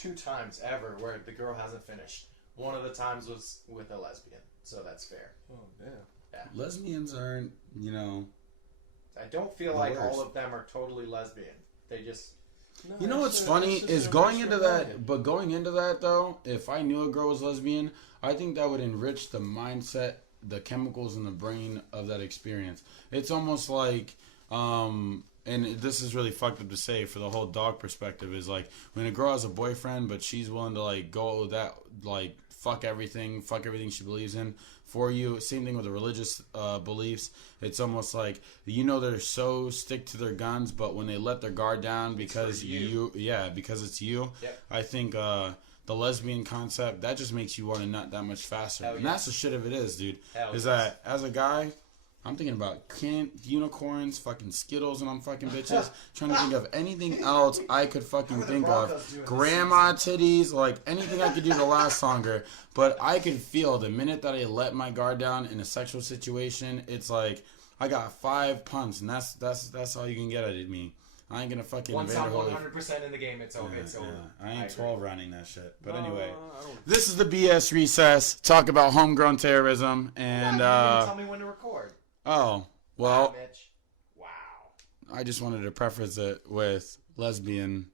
2 times ever where the girl hasn't finished. One of the times was with a lesbian, so that's fair. Oh, damn. Yeah. Lesbians aren't, I don't feel like all of them are totally lesbian. They just... No, what's funny is going into that though, if I knew a girl was lesbian, I think that would enrich the mindset, the chemicals in the brain of that experience. It's almost like, and this is really fucked up to say for the whole dog perspective, is like when a girl has a boyfriend but she's willing to like go that like fuck everything she believes in for you. Same thing with the religious beliefs. It's almost like, they're so stick to their guns, but when they let their guard down because because it's you. Yep. I think the lesbian concept, that just makes you want to nut that much faster. Hell and yes. that's the shit of it is, dude. Hell is yes. that as a guy, I'm thinking about unicorns, fucking Skittles, and I'm fucking bitches. Trying to think of anything else I could fucking think of. Grandma titties, like anything I could do to last longer. But I could feel the minute that I let my guard down in a sexual situation, it's like I got 5 punts, and that's all you can get at me. I ain't gonna fucking... Once I'm 100% in the game, it's over. It's over. I ain't 12 rounding that shit. But anyway, this is the BS Recess. Talk about homegrown terrorism, and... you didn't tell me when to record. Oh, well... Wow. I just wanted to preface it with lesbian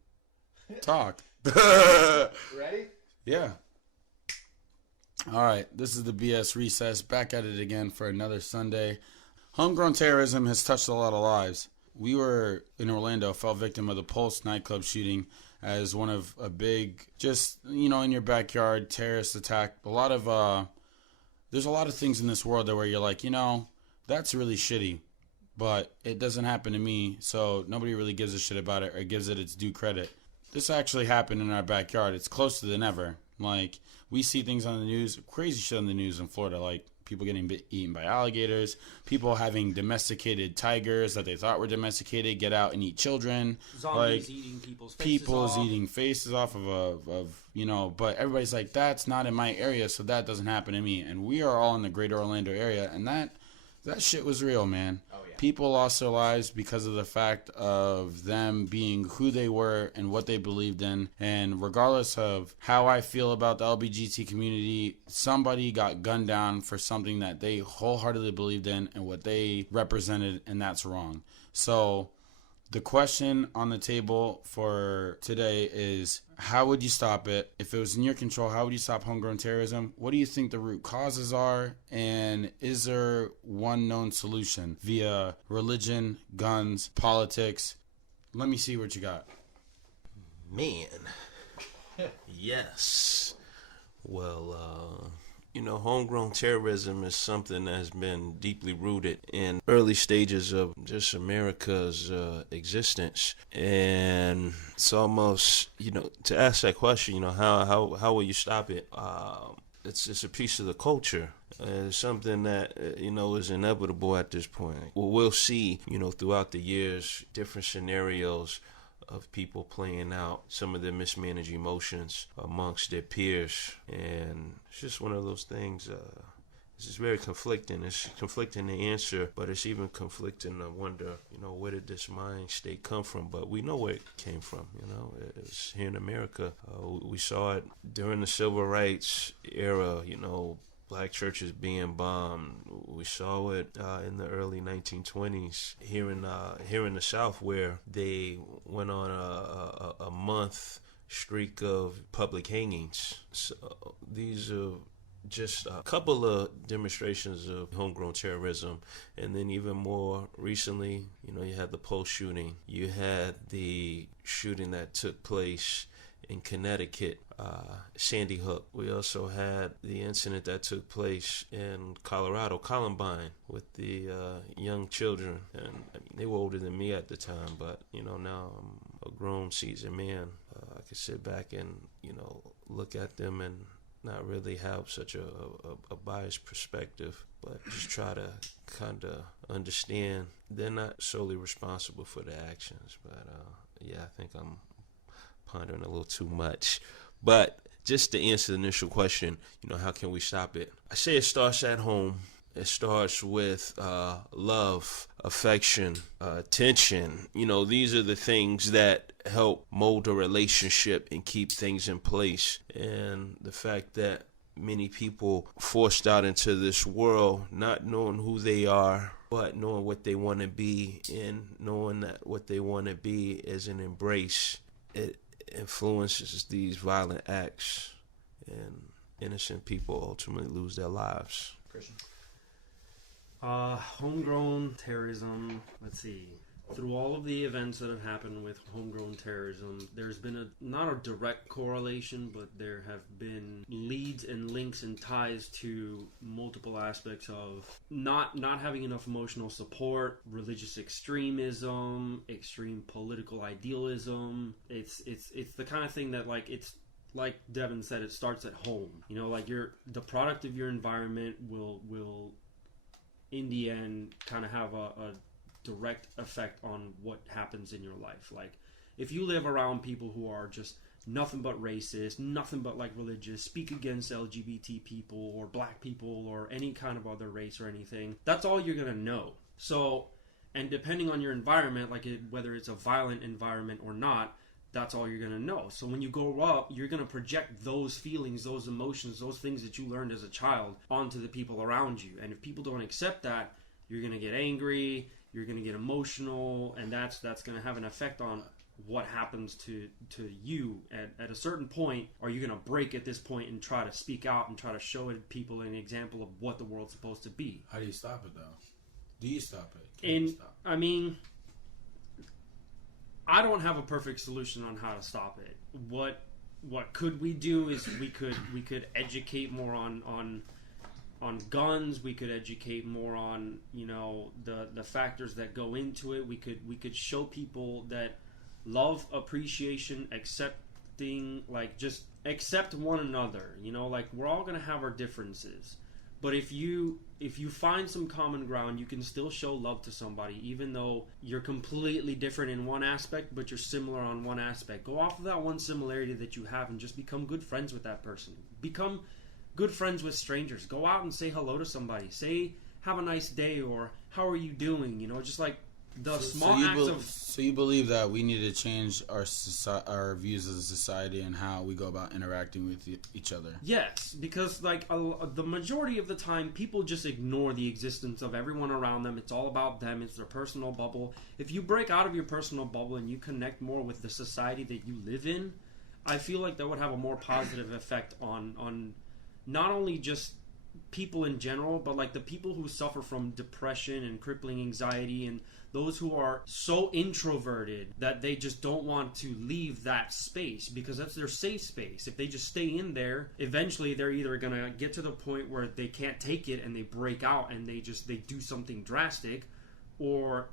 talk. Ready? Yeah. All right, this is the BS Recess. Back at it again for another Sunday. Homegrown terrorism has touched a lot of lives. We were in Orlando, fell victim of the Pulse nightclub shooting as one of a big, just, in your backyard terrorist attack. There's a lot of things in this world that where you're like, that's really shitty, but it doesn't happen to me, so nobody really gives a shit about it or gives it its due credit. This actually happened in our backyard. It's closer than ever. Like, we see things on the news, crazy shit on the news in Florida, like people getting eaten by alligators, people having domesticated tigers that they thought were domesticated get out and eat children. Zombies eating people's eating faces off of but everybody's like, that's not in my area, so that doesn't happen to me. And we are all in the greater Orlando area, and that shit was real, man. Oh, yeah. People lost their lives because of the fact of them being who they were and what they believed in. And regardless of how I feel about the LGBT community, somebody got gunned down for something that they wholeheartedly believed in and what they represented, and that's wrong. So the question on the table for today is, how would you stop it? If it was in your control, how would you stop homegrown terrorism? What do you think the root causes are? And is there one known solution via religion, guns, politics? Let me see what you got. Man. Yes. Well, homegrown terrorism is something that has been deeply rooted in early stages of just America's existence. And it's almost, to ask that question, how will you stop it? It's just a piece of the culture. It's something that, is inevitable at this point. Well, we'll see, throughout the years, different scenarios of people playing out some of their mismanaged emotions amongst their peers. And it's just one of those things, it's just very conflicting. It's conflicting to answer, but it's even conflicting to wonder, where did this mind state come from? But we know where it came from, It's here in America. We saw it during the civil rights era, black churches being bombed. We saw it in the early 1920s here in the South, where they went on a month streak of public hangings. So these are just a couple of demonstrations of homegrown terrorism. And then even more recently, you had the Pulse shooting. You had the shooting that took place in Connecticut, Sandy Hook. We also had the incident that took place in Colorado, Columbine, with the young children. And they were older than me at the time, but now I'm a grown, seasoned man. I could sit back and look at them and not really have such a biased perspective, but just try to kind of understand they're not solely responsible for their actions. But I think I'm pondering a little too much. But just to answer the initial question, how can we stop it? I say it starts at home. It starts with love, affection, attention. These are the things that help mold a relationship and keep things in place. And the fact that many people forced out into this world not knowing who they are, but knowing what they want to be, and knowing that what they want to be is an embrace. It influences these violent acts, and innocent people ultimately lose their lives. Christian? Homegrown terrorism, let's see. Through all of the events that have happened with homegrown terrorism, there's been not a direct correlation, but there have been leads and links and ties to multiple aspects of not having enough emotional support, religious extremism, extreme political idealism. It's the kind of thing that, like, it's like Devin said, it starts at home. Like, the product of your environment will in the end kind of have a direct effect on what happens in your life. Like, if you live around people who are just nothing but racist, nothing but like religious, speak against LGBT people or black people or any kind of other race or anything, that's all you're gonna know. So, and depending on your environment, like whether it's a violent environment or not, that's all you're gonna know. So when you grow up, you're gonna project those feelings, those emotions, those things that you learned as a child onto the people around you. And if people don't accept that, you're gonna get angry, you're going to get emotional, and that's going to have an effect on what happens to you at a certain point. Are you going to break at this point and try to speak out and try to show people an example of what the world's supposed to be? How do you stop it, though? Do you stop it? I mean, I don't have a perfect solution on how to stop it. What could we do is we could educate more on guns. We could educate more on the factors that go into it. We could show people that love, appreciation, accepting, like, just accept one another. Like, we're all gonna have our differences, but if you find some common ground, you can still show love to somebody, even though you're completely different in one aspect, but you're similar on one aspect. Go off of that one similarity that you have and just become good friends with that person. Become good friends with strangers. Go out and say hello to somebody. Say, have a nice day, or how are you doing? Just like the small acts of... So you believe that we need to change our views as a society and how we go about interacting with each other? Yes, because like the majority of the time, people just ignore the existence of everyone around them. It's all about them. It's their personal bubble. If you break out of your personal bubble and you connect more with the society that you live in, I feel like that would have a more positive effect on not only just people in general, but like the people who suffer from depression and crippling anxiety, and those who are so introverted that they just don't want to leave that space because that's their safe space. If they just stay in there, eventually they're either gonna get to the point where they can't take it and they break out and they do something drastic, or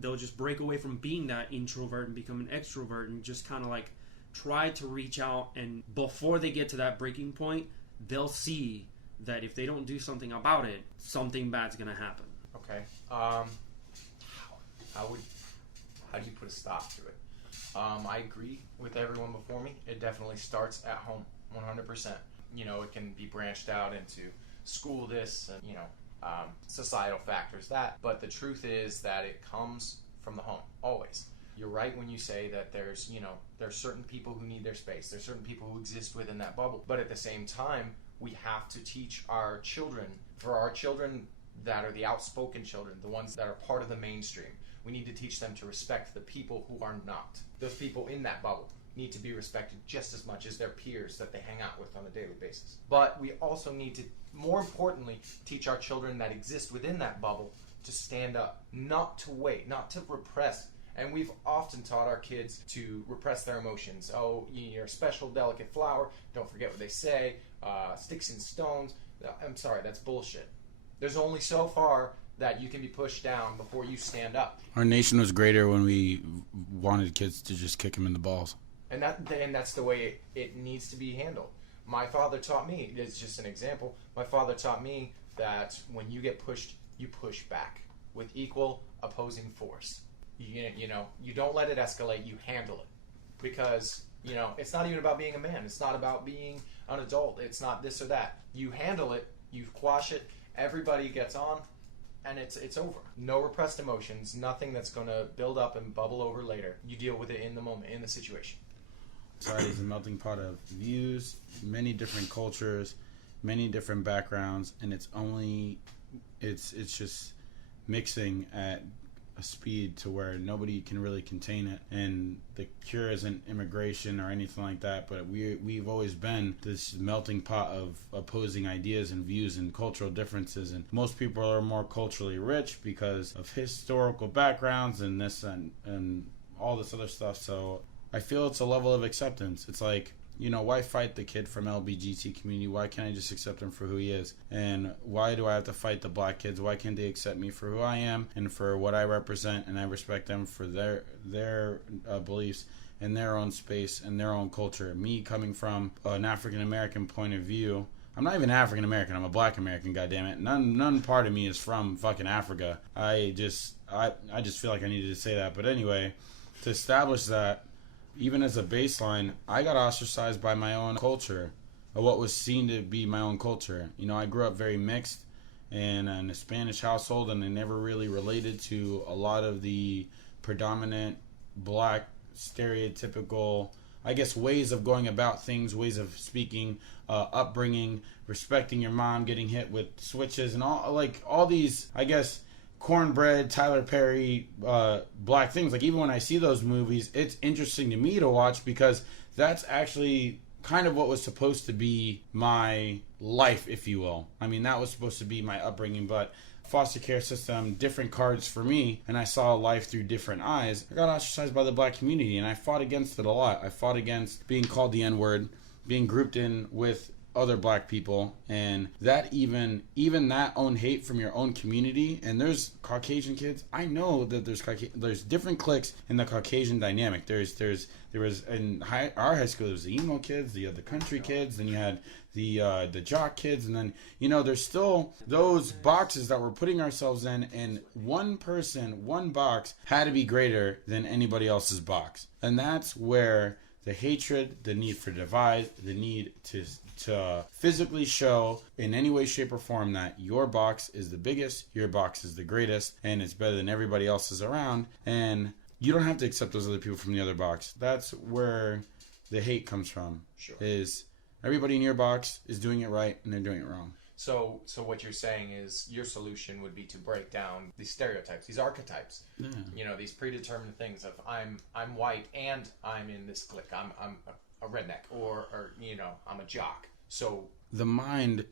they'll just break away from being that introvert and become an extrovert and just kind of like try to reach out, and before they get to that breaking point, they'll see that if they don't do something about it, something bad's gonna happen. Okay. How do you put a stop to it? I agree with everyone before me. It definitely starts at home, 100%. It can be branched out into school this and, societal factors that. But the truth is that it comes from the home, always. You're right when you say that there's certain people who need their space. There's certain people who exist within that bubble. But at the same time, we have to teach our children, for our children that are the outspoken children, the ones that are part of the mainstream, we need to teach them to respect the people who are not. Those people in that bubble need to be respected just as much as their peers that they hang out with on a daily basis. But we also need to, more importantly, teach our children that exist within that bubble to stand up, not to wait, not to repress. And we've often taught our kids to repress their emotions. Oh, you're a special, delicate flower. Don't forget what they say. Sticks and stones. I'm sorry, that's bullshit. There's only so far that you can be pushed down before you stand up. Our nation was greater when we wanted kids to just kick them in the balls. And that's the way it needs to be handled. My father taught me, it's just an example, my father taught me that when you get pushed, you push back with equal opposing force. You don't let it escalate, you handle it. Because, it's not even about being a man. It's not about being an adult. It's not this or that. You handle it, you quash it, everybody gets on, and it's over. No repressed emotions, nothing that's going to build up and bubble over later. You deal with it in the moment, in the situation. Society is a melting pot of views, many different cultures, many different backgrounds, and it's just mixing at a speed to where nobody can really contain it. And the cure isn't immigration or anything like that, but we've always been this melting pot of opposing ideas and views and cultural differences. And most people are more culturally rich because of historical backgrounds and this and all this other stuff. So I feel it's a level of acceptance. It's like, you know, why fight the kid from LBGT community? Why can't I just accept him for who he is? And why do I have to fight the black kids? Why can't they accept me for who I am and for what I represent? And I respect them for their beliefs and their own space and their own culture. Me coming from an African American point of view, I'm not even African American. I'm a Black American. Goddammit. None part of me is from fucking Africa. I just feel like I needed to say that. But anyway, to establish that, even as a baseline, I got ostracized by my own culture, or what was seen to be my own culture. You know, I grew up very mixed in a Spanish household, and I never really related to a lot of the predominant black stereotypical, I guess, ways of going about things, ways of speaking, upbringing, respecting your mom, getting hit with switches, and all these, I guess, cornbread, Tyler Perry, black things. Like, even when I see those movies, it's interesting to me to watch because that's actually kind of what was supposed to be my life, if you will. I mean, that was supposed to be my upbringing, but foster care system, different cards for me, and I saw life through different eyes. I got ostracized by the black community, and I fought against it a lot. I fought against being called the N-word, being grouped in with other black people, and that even that own hate from your own community. And there's Caucasian kids. I know that there's different cliques in the Caucasian dynamic. There was in our high school, there was the emo kids, the country kids, then you had the jock kids, and then, you know, there's still those boxes that we're putting ourselves in, and one box had to be greater than anybody else's box. And that's where the hatred, the need for divide, the need to physically show in any way, shape, or form that your box is the biggest, your box is the greatest, and it's better than everybody else's around. And you don't have to accept those other people from the other box. That's where the hate comes from. Sure. Is everybody in your box is doing it right and they're doing it wrong. So what you're saying is your solution would be to break down these stereotypes, these archetypes. Yeah. You know, these predetermined things of I'm white and I'm in this clique. I'm a redneck or you know, I'm a jock. So the mind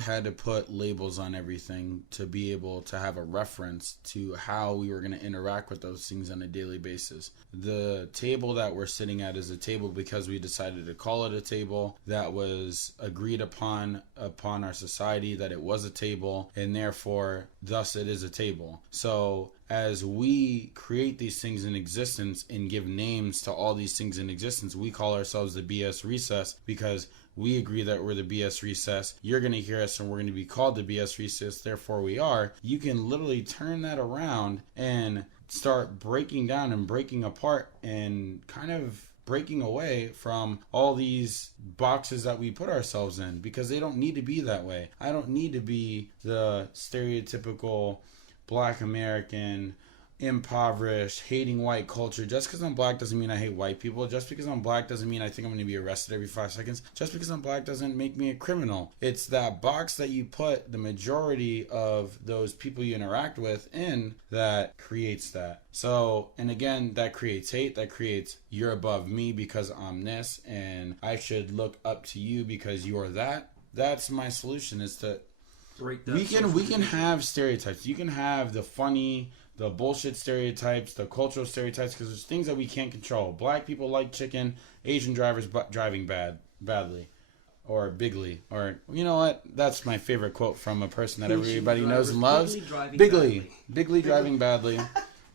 had to put labels on everything to be able to have a reference to how we were going to interact with those things on a daily basis. The table that we're sitting at is a table because we decided to call it a table. That was agreed upon our society, that it was a table, and therefore thus it is a table. So as we create these things in existence and give names to all these things in existence, we call ourselves the BS Recess because we agree that we're the BS Recess. You're going to hear us and we're going to be called the BS Recess, therefore we are. You can literally turn that around and start breaking down and breaking apart and kind of breaking away from all these boxes that we put ourselves in, because they don't need to be that way. I don't need to be the stereotypical Black American, impoverished, hating white culture. Just because I'm black doesn't mean I hate white people. Just because I'm black doesn't mean I think I'm going to be arrested every 5 seconds. Just because I'm black doesn't make me a criminal. It's that box that you put the majority of those people you interact with in that creates that. So, and again, that creates hate. That creates you're above me because I'm this, and I should look up to you because you're that. That's my solution, is to we can have stereotypes. You can have the funny, the bullshit stereotypes, the cultural stereotypes, because there's things that we can't control. Black people like chicken, Asian drivers driving badly, or bigly, or you know what? That's my favorite quote from a person that everybody knows and loves. Bigly driving badly,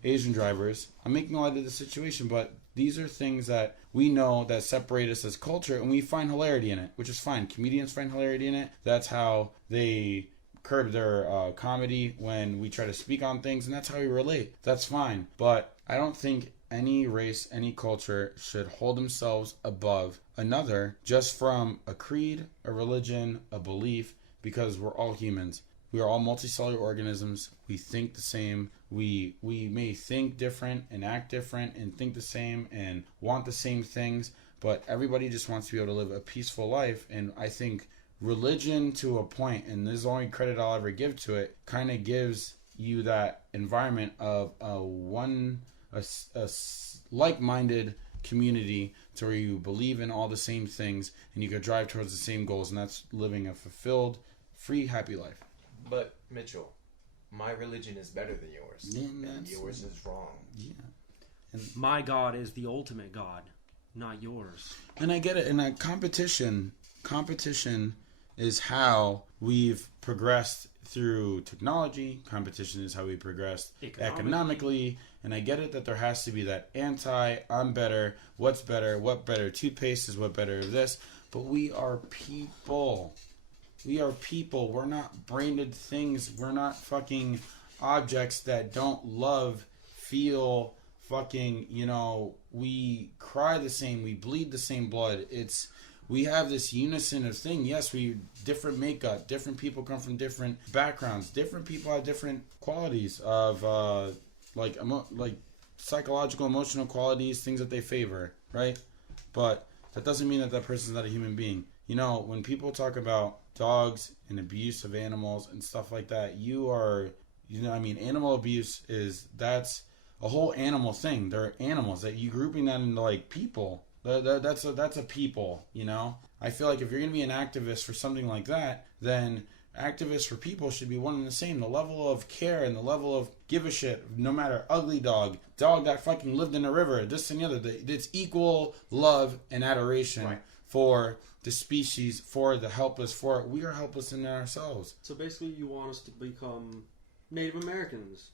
Asian drivers. I'm making light of the situation, but these are things that we know that separate us as culture, and we find hilarity in it, which is fine. Comedians find hilarity in it. That's how they curb their comedy when we try to speak on things, and that's how we relate. That's fine. But I don't think any race, any culture should hold themselves above another just from a creed, a religion, a belief, because we're all humans. We are all multicellular organisms. We think the same. We may think different and act different and think the same and want the same things, but everybody just wants to be able to live a peaceful life. And I think religion, to a point, and this is the only credit I'll ever give to it, kind of gives you that environment of a like-minded community to where you believe in all the same things and you could drive towards the same goals, and that's living a fulfilled, free, happy life. But Mitchell, my religion is better than yours, and yours is wrong. Yeah. And My God is the ultimate God, not yours. And I get it. And competition is how we've progressed through technology. Competition is how we progressed economically. And I get it that there has to be that I'm better, what better toothpaste is what better this. But we are people. We are people. We're not branded things. We're not fucking objects that don't love, feel, fucking, we cry the same, we bleed the same blood. We have this unison of thing. Yes, we different makeup, different people come from different backgrounds, different people have different qualities of like psychological, emotional qualities, things that they favor, right? But that doesn't mean that person's not a human being. When people talk about dogs and abuse of animals and stuff like that, animal abuse that's a whole animal thing. They're animals that you grouping that into like people. That's a people, I feel like if you're going to be an activist for something like that, then activists for people should be one and the same. The level of care and the level of give a shit, no matter ugly dog that fucking lived in a river, this and the other. It's equal love and adoration for the species, for the helpless, we are helpless in ourselves. So basically you want us to become Native Americans.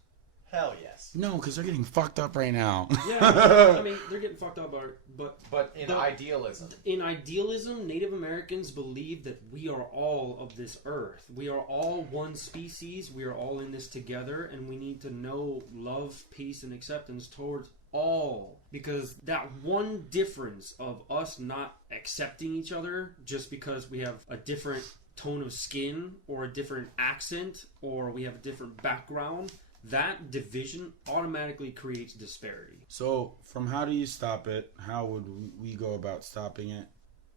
Hell yes. No, because they're getting fucked up right now. Yeah, they're getting fucked up, but in idealism. In idealism, Native Americans believe that we are all of this earth. We are all one species. We are all in this together, and we need to know love, peace, and acceptance towards all. Because that one difference of us not accepting each other just because we have a different tone of skin or a different accent or we have a different background, that division automatically creates disparity. So, from how do you stop it? How would we go about stopping it?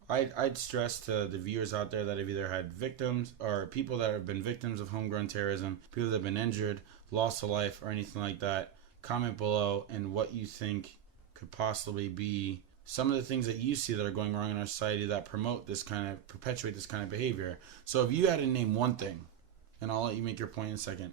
I'd stress to the viewers out there that have either had victims or people that have been victims of homegrown terrorism, people that have been injured, lost a life, or anything like that, comment below and what you think could possibly be some of the things that you see that are going wrong in our society that perpetuate this kind of behavior. So if you had to name one thing, and I'll let you make your point in a second.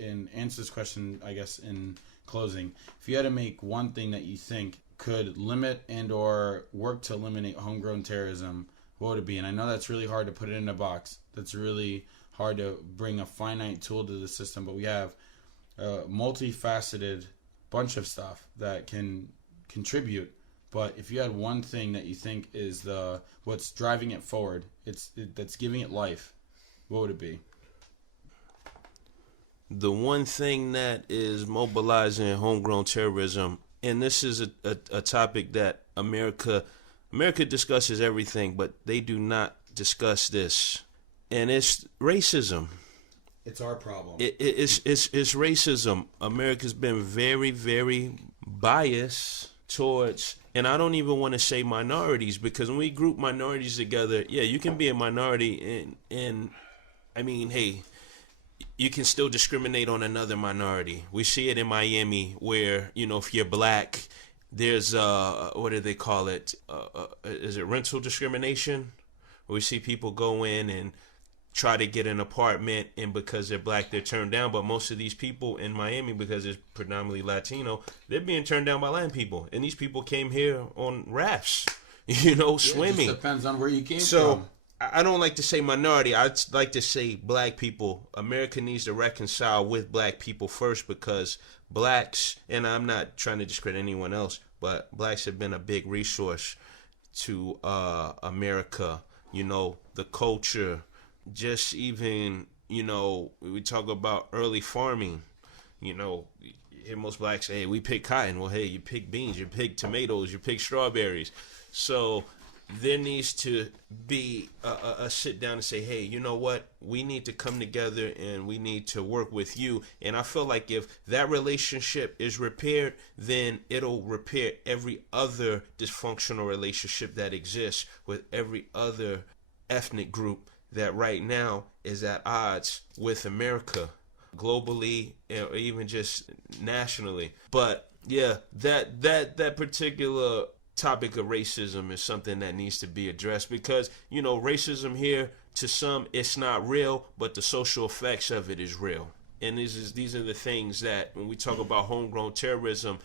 And answer this question, I guess, in closing. If you had to make one thing that you think could limit and or work to eliminate homegrown terrorism, what would it be? And I know that's really hard to put it in a box. That's really hard to bring a finite tool to the system. But we have a multifaceted bunch of stuff that can contribute. But if you had one thing that you think is what's driving it forward, that's giving it life, what would it be? The one thing that is mobilizing homegrown terrorism, and this is a topic that America discusses everything, but they do not discuss this, and it's racism. It's our problem. It's racism. America's been very, very biased towards, and I don't even want to say minorities, because when we group minorities together, yeah, you can be a minority, and hey, you can still discriminate on another minority. We see it in Miami where, if you're black, there's, what do they call it? Is it rental discrimination? We see people go in and try to get an apartment, and because they're black, they're turned down. But most of these people in Miami, because it's predominantly Latino, they're being turned down by Latin people. And these people came here on rafts, swimming. It just depends on where you came from. So I don't like to say minority. I'd like to say black people. America needs to reconcile with black people first, because blacks, and I'm not trying to discredit anyone else, but blacks have been a big resource to America. The culture, just even, we talk about early farming. Most blacks say, hey, we pick cotton. Well, hey, you pick beans, you pick tomatoes, you pick strawberries. So there needs to be a sit down and say, hey, you know what? We need to come together and we need to work with you. And I feel like if that relationship is repaired, then it'll repair every other dysfunctional relationship that exists with every other ethnic group that right now is at odds with America, globally or even just nationally. But yeah, that particular topic of racism is something that needs to be addressed, because racism here, to some it's not real, but the social effects of it is real. And these are the things that when we talk about homegrown terrorism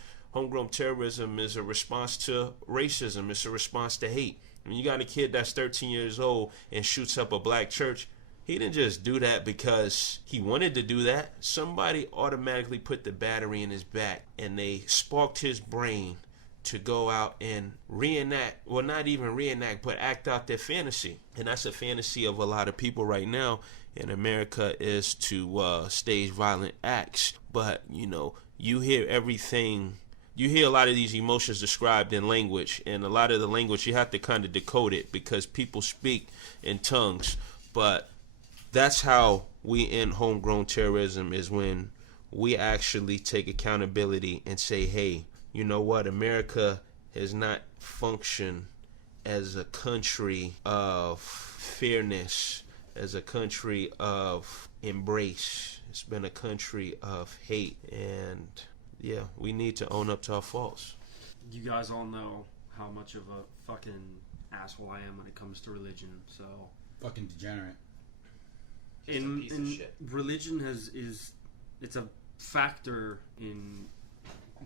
is a response to racism. It's a response to hate. When you got a kid that's 13 years old and shoots up a black church, he didn't just do that because he wanted to do that. Somebody automatically put the battery in his back and they sparked his brain to go out and reenact, well, not even reenact, but act out their fantasy. And that's a fantasy of a lot of people right now in America, is to stage violent acts. But, you hear everything. You hear a lot of these emotions described in language, and a lot of the language you have to kind of decode it because people speak in tongues. But that's how we end homegrown terrorism, is when we actually take accountability and say, hey, you know what? America has not functioned as a country of fairness, as a country of embrace. It's been a country of hate. And yeah, we need to own up to our faults. You guys all know how much of a fucking asshole I am when it comes to religion. So Fucking degenerate. Just a piece of shit. Religion it's a factor in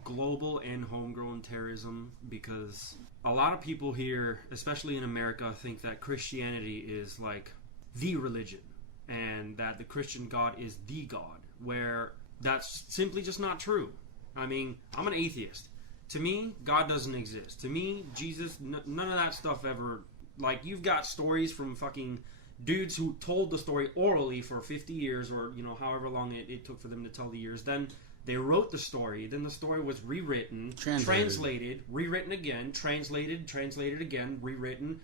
global and homegrown terrorism, because a lot of people here, especially in America, think that Christianity is like the religion and that the Christian God is the God, where that's simply just not true. I mean, I'm an atheist. To me, God doesn't exist. To me, Jesus, none of that stuff ever. Like, you've got stories from fucking dudes who told the story orally for 50 years, or however long it took for them to tell the years. Then they wrote the story. Then the story was rewritten, translated, rewritten again, translated again, rewritten,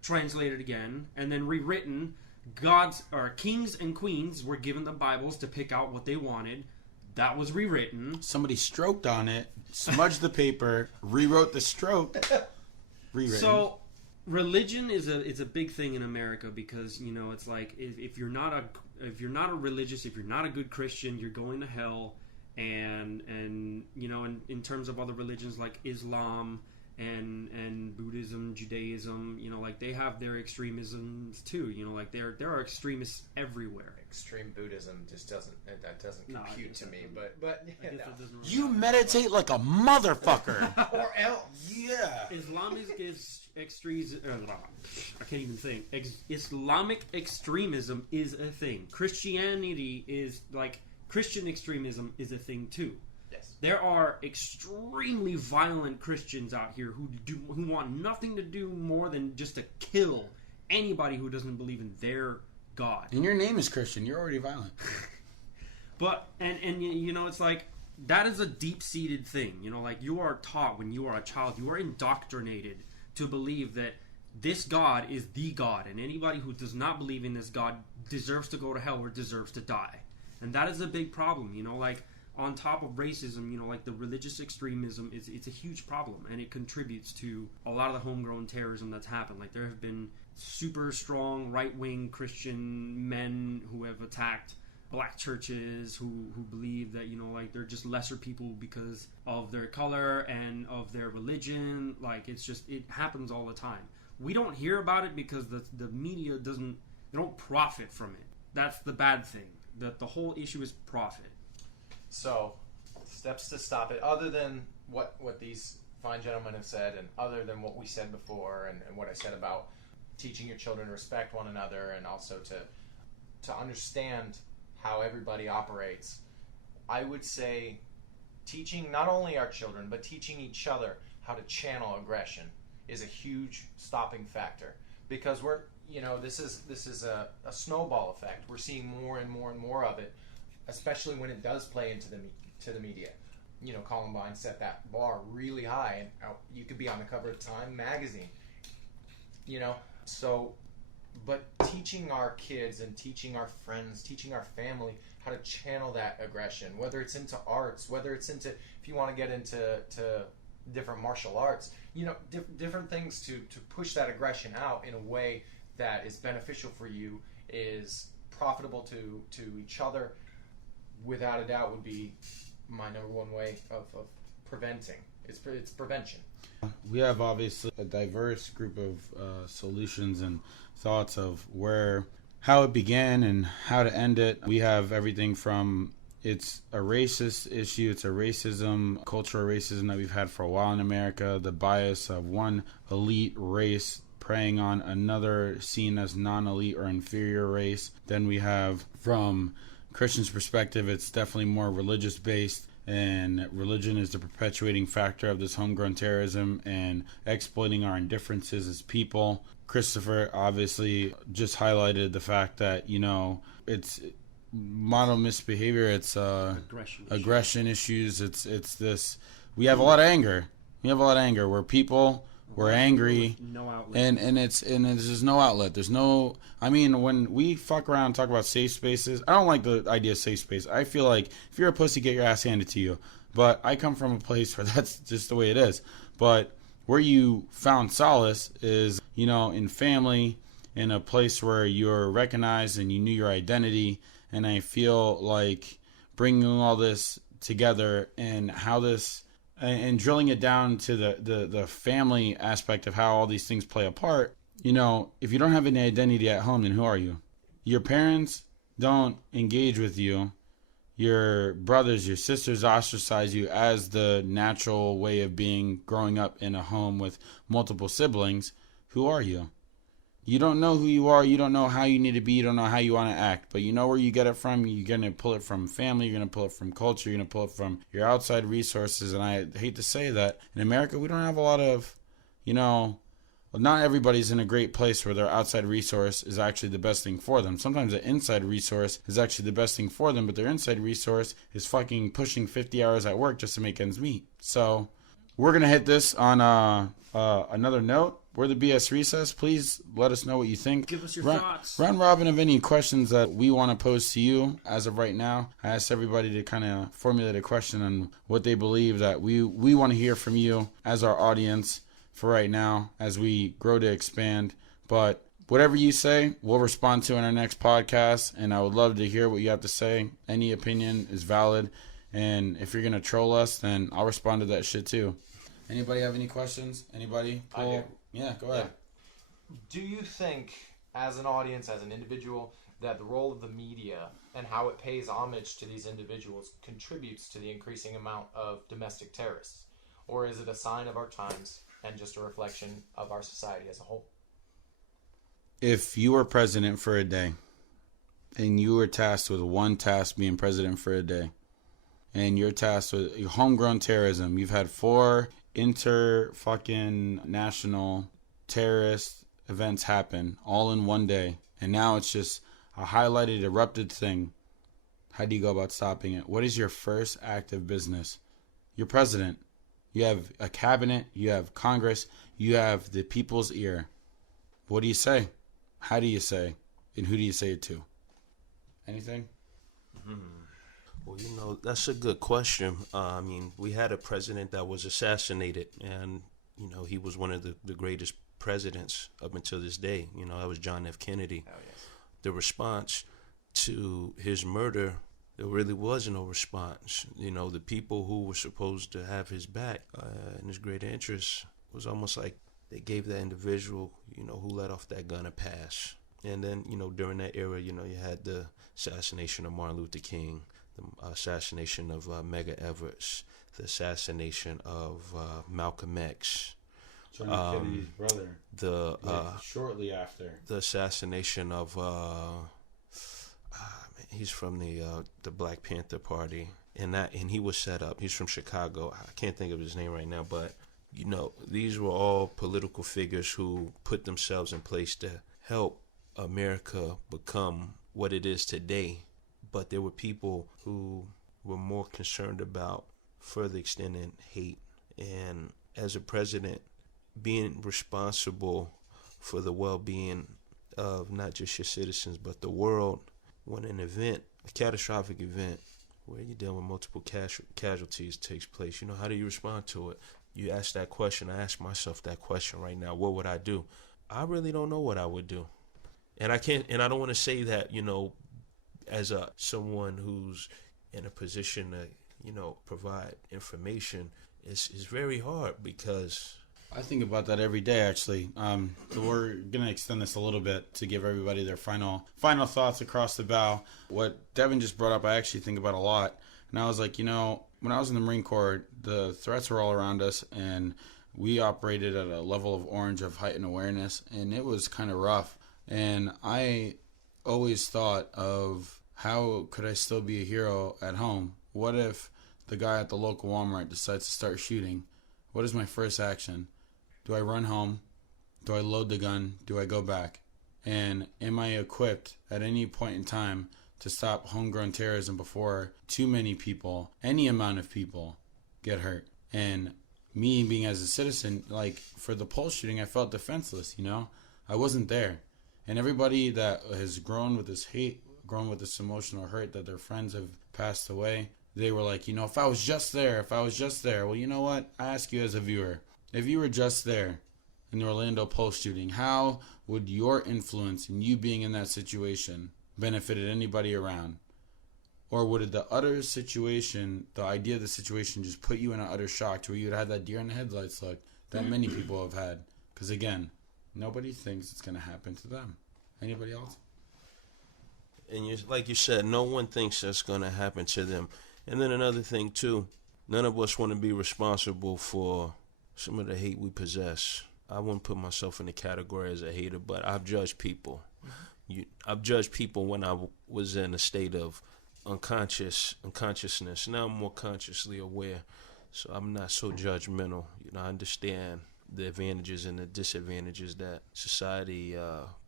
translated again, and then rewritten. Kings and queens were given the Bibles to pick out what they wanted. That was rewritten. Somebody stroked on it, smudged the paper, rewrote the stroke, rewritten. So religion is a big thing in America, because it's like if you're not a religious, if you're not a good Christian, you're going to hell. And in terms of other religions like Islam and Buddhism, Judaism, like they have their extremisms too. Like there are extremists everywhere. Extreme Buddhism just doesn't compute to me. But yeah, no. You meditate like a motherfucker. Or else. Yeah. Islamic extremism. I can't even think. Islamic extremism is a thing. Christianity is like Christian extremism is a thing too. Yes. There are extremely violent Christians out here who want nothing to do more than just to kill anybody who doesn't believe in their God. And your name is Christian. You're already violent. But and it's like that is a deep-seated thing. Like you are taught when you are a child, you are indoctrinated to believe that this God is the God, and anybody who does not believe in this God deserves to go to hell or deserves to die. And that is a big problem. Like on top of racism, like the religious extremism, it's a huge problem, and it contributes to a lot of the homegrown terrorism that's happened. Like there have been super strong right-wing Christian men who have attacked black churches who believe that like they're just lesser people because of their color and of their religion. Like it happens all the time. We don't hear about it because the media don't profit from it. That's the bad thing. That the whole issue is profit. So, steps to stop it, other than what these fine gentlemen have said, and other than what we said before, and what I said about teaching your children to respect one another, and also to understand how everybody operates, I would say teaching not only our children, but teaching each other how to channel aggression is a huge stopping factor. Because this is a snowball effect. We're seeing more and more and more of it, especially when it does play into the media. Columbine set that bar really high, and you could be on the cover of Time magazine. So, but teaching our kids and teaching our friends, teaching our family how to channel that aggression, whether it's into arts, whether it's into, if you want to get into different martial arts, different things to push that aggression out in a way that is beneficial for you, is profitable to each other, without a doubt would be my number one way of preventing. It's prevention. We have obviously a diverse group of solutions and thoughts of how it began and how to end it. We have everything from it's a racist issue, it's a racism, cultural racism that we've had for a while in America, the bias of one elite race preying on another seen as non-elite or inferior race. Then we have, from Christians' perspective, it's definitely more religious based, and religion is the perpetuating factor of this homegrown terrorism and exploiting our indifferences as people. Christopher obviously just highlighted the fact that, it's model misbehavior, it's aggression issues, it's this, we have a lot of anger. Where people we're angry, no outlet. and there's just no outlet. There's no. I mean, when we fuck around and talk about safe spaces, I don't like the idea of safe space. I feel like if you're a pussy, get your ass handed to you. But I come from a place where that's just the way it is. But where you found solace is, in family, in a place where you're recognized and you knew your identity. And I feel like bringing all this together and how this. And drilling it down to the family aspect of how all these things play a part, if you don't have any identity at home, then who are you? Your parents don't engage with you. Your brothers, your sisters ostracize you as the natural way of being growing up in a home with multiple siblings. Who are you? You don't know who you are. You don't know how you need to be. You don't know how you want to act. But you know where you get it from. You're going to pull it from family. You're going to pull it from culture. You're going to pull it from your outside resources. And I hate to say that. In America, we don't have a lot of, not everybody's in a great place where their outside resource is actually the best thing for them. Sometimes the inside resource is actually the best thing for them. But their inside resource is fucking pushing 50 hours at work just to make ends meet. So we're going to hit this on another note. We're the BS Recess. Please let us know what you think. Give us your thoughts. Round robin of any questions that we want to pose to you as of right now. I asked everybody to kind of formulate a question on what they believe that we want to hear from you as our audience for right now as we grow to expand. But whatever you say, we'll respond to in our next podcast. And I would love to hear what you have to say. Any opinion is valid. And if you're going to troll us, then I'll respond to that shit too. Anybody have any questions? Anybody? Paul? I do. Yeah, go ahead. Do you think, as an audience, as an individual, that the role of the media and how it pays homage to these individuals contributes to the increasing amount of domestic terrorists? Or is it a sign of our times and just a reflection of our society as a whole? If you were president for a day and you were tasked with one task being president for a day, and you're tasked with homegrown terrorism, you've had 4 national terrorist events happen all in one day, and now it's just a highlighted, erupted thing. How do you go about stopping it? What is your first act of business? You're president. You have a cabinet. You have Congress. You have the people's ear. What do you say? How do you say? And who do you say it to? Anything? Well, that's a good question. I mean, we had a president that was assassinated, and, he was one of the greatest presidents up until this day. That was John F. Kennedy. Oh, yes. The response to his murder, there really was no response. The people who were supposed to have his back and his great interests was almost like they gave that individual, who let off that gun a pass. And then, during that era, you had the assassination of Martin Luther King, the assassination of Medgar Evers, the assassination of Malcolm X. John F. Kennedy's brother. Shortly after. The assassination of, he's from the Black Panther Party, and he was set up. He's from Chicago. I can't think of his name right now, but, these were all political figures who put themselves in place to help America become what it is today. But there were people who were more concerned about further extending hate. And as a president, being responsible for the well-being of not just your citizens but the world, when an event, a catastrophic event where you're dealing with multiple casualties takes place, how do you respond to it? You ask that question. I ask myself that question right now. What would I do? I really don't know what I would do. And I don't want to say that, as someone who's in a position to, provide information. It's very hard because I think about that every day, actually. So we're going to extend this a little bit to give everybody their final thoughts across the bow. What Devin just brought up, I actually think about a lot. And I was like, when I was in the Marine Corps, the threats were all around us, and we operated at a level of orange of heightened awareness, and it was kind of rough. And I always thought of, how could I still be a hero at home? What if the guy at the local Walmart decides to start shooting? What is my first action? Do I run home? Do I load the gun? Do I go back? And am I equipped at any point in time to stop homegrown terrorism before too many people, any amount of people, get hurt? And me being as a citizen, like for the Pulse shooting, I felt defenseless, I wasn't there. And everybody that has grown with this hate, grown with this emotional hurt that their friends have passed away, they were like, if I was just there. Well, you know what? I ask you as a viewer, if you were just there in the Orlando Pulse shooting, how would your influence and you being in that situation benefited anybody around? Or would the utter situation, the idea of the situation, just put you in an utter shock to where you'd have that deer in the headlights look that many people have had? Because again, nobody thinks it's going to happen to them. Anybody else? And like you said, no one thinks that's going to happen to them. And then another thing, too, none of us want to be responsible for some of the hate we possess. I wouldn't put myself in the category as a hater, but I've judged people. I've judged people when I was in a state of unconsciousness. Now I'm more consciously aware, so I'm not so judgmental. I understand the advantages and the disadvantages that society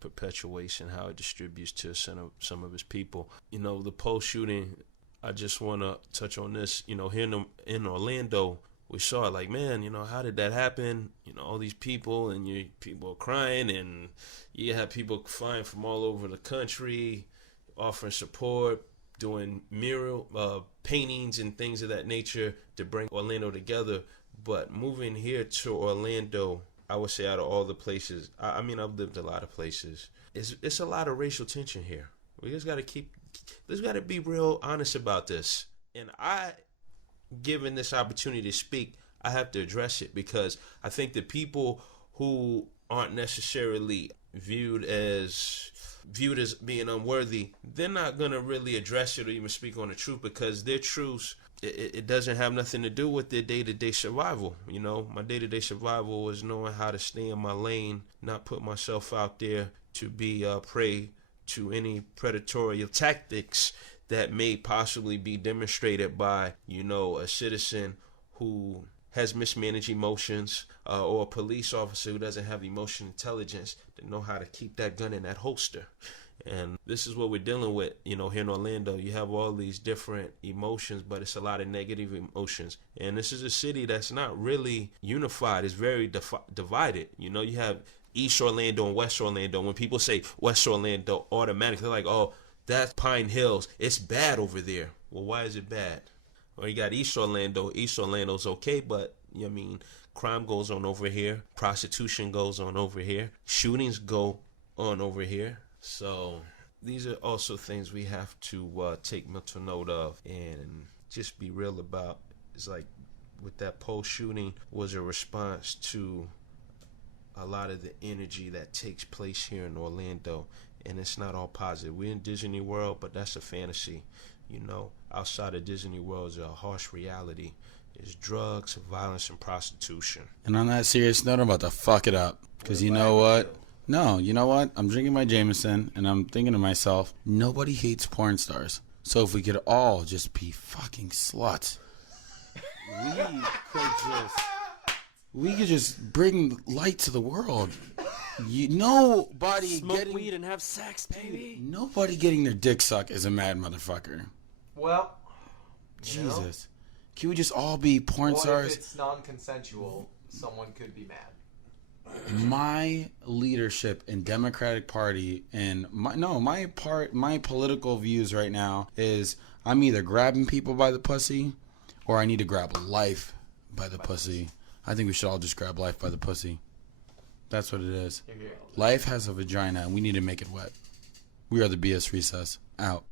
perpetuates and how it distributes to some of its people. The Pulse shooting, I just want to touch on this. Here in Orlando, we saw it like, man, how did that happen? All these people, and people are crying, and you have people flying from all over the country, offering support, doing mural paintings and things of that nature to bring Orlando together. But moving here to Orlando, I would say out of all the places, I've lived a lot of places, it's a lot of racial tension here. We just got to be real honest about this. And given this opportunity to speak, I have to address it, because I think the people who aren't necessarily viewed as being unworthy, they're not going to really address it or even speak on the truth, because their truths, it doesn't have nothing to do with their day-to-day survival. My day-to-day survival is knowing how to stay in my lane, not put myself out there to be prey to any predatory tactics that may possibly be demonstrated by, a citizen who has mismanaged emotions, or a police officer who doesn't have emotional intelligence to know how to keep that gun in that holster. And this is what we're dealing with, here in Orlando. You have all these different emotions, but it's a lot of negative emotions. And this is a city that's not really unified. It's very divided. You have East Orlando and West Orlando. When people say West Orlando, automatically they're like, oh, that's Pine Hills. It's bad over there. Well, why is it bad? Well, you got East Orlando. East Orlando's okay, but, crime goes on over here. Prostitution goes on over here. Shootings go on over here. So these are also things we have to take mental note of and just be real about. It's like with that Pulse shooting was a response to a lot of the energy that takes place here in Orlando, and it's not all positive. We're in Disney World, but that's a fantasy. Outside of Disney World is a harsh reality. It's drugs, violence, and prostitution. And on that serious note, I'm about to fuck it up. Because you know what? No, you know what? I'm drinking my Jameson, and I'm thinking to myself, nobody hates porn stars. So if we could all just be fucking sluts, we could just bring light to the world. Nobody Smoke weed and have sex, baby. Nobody getting their dick sucked is a mad motherfucker. Well, Jesus. Can we just all be porn Well, if stars? it's non-consensual, someone could be mad. My leadership in Democratic Party and my political views right now is I'm either grabbing people by the pussy or I need to grab life by the pussy. I think we should all just grab life by the pussy. That's what it is. Here, here. Life has a vagina and we need to make it wet. We are the BS Recess. Out.